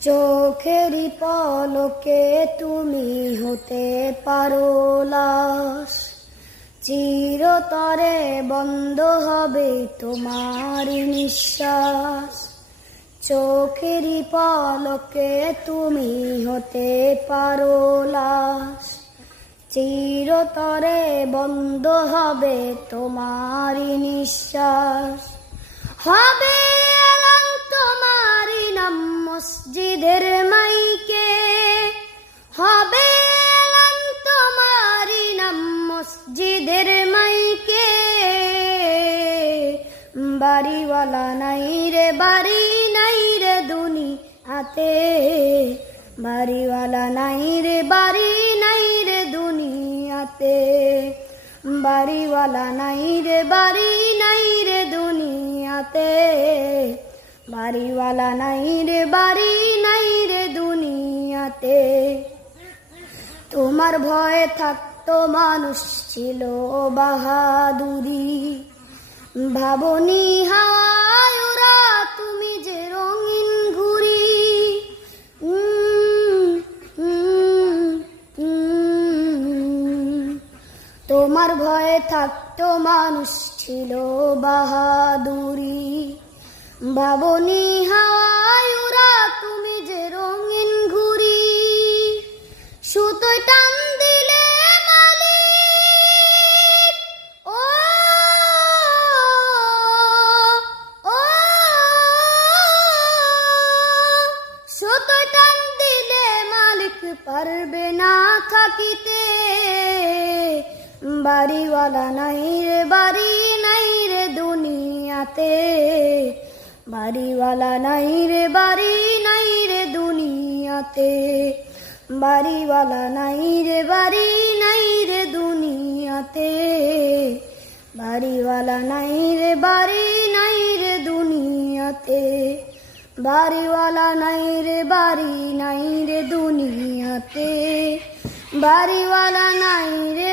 চোখেরই পলকে তুমি হতে পারো লাশ, চিরতরে বন্ধ হবে তোমার নিঃশ্বাস। চোখেরই পলকে তুমি হতে পারো লাশ, চিরতরে বন্ধ হবে তোমার নিঃশ্বাস। হবে এলান তোমারই নাম মসজিদের মাইকে, হবে এলান তোমারই নাম মসজিদের মাইকে। বাড়িওয়ালা নাই রে বাড়ি নাই রে দুনিয়াতে, বাড়িওয়ালা নাই রে বাড়ি নাই রে দুনিয়াতে। বাড়িওয়ালা নাই রে বাড়ি নাই রে দুনিয়াতে, বাড়িওয়ালা নাই রে বাড়ি নাই রে দুনিয়াতে। তোমার ভয়ে থাকতো মানুষ ছিল বাহাদুরি, ভাবনি হাওয়ায় ওরা তুমি যে রঙিন ঘুড়ি। তোমার ভয়ে থাকতো মানুষ ছিল বাহাদুরি, ভাবনি হাওয়ায় ওরা তুমি যে রঙিন ঘুড়ি। সুতোয় টান দিলে মালিক, ও ও সুতোয় টান দিলে মালিক পারবে না থাকিতে। বাড়িওয়ালা নাই রে বাড়ি নাই রে দুনিয়াতে, বাড়িওয়ালা নাই রে বাড়ি নাই রে দুনিয়াতে। বাড়িওয়ালা নাই রে বাড়ি নাই রে দুনিয়াতে, বাড়িওয়ালা নাই রে বাড়ি নাই রে দুনিয়াতে। বাড়িওয়ালা নাই রে বাড়ি নাই রে দুনিয়াতে, বাড়িওয়ালা নাই রে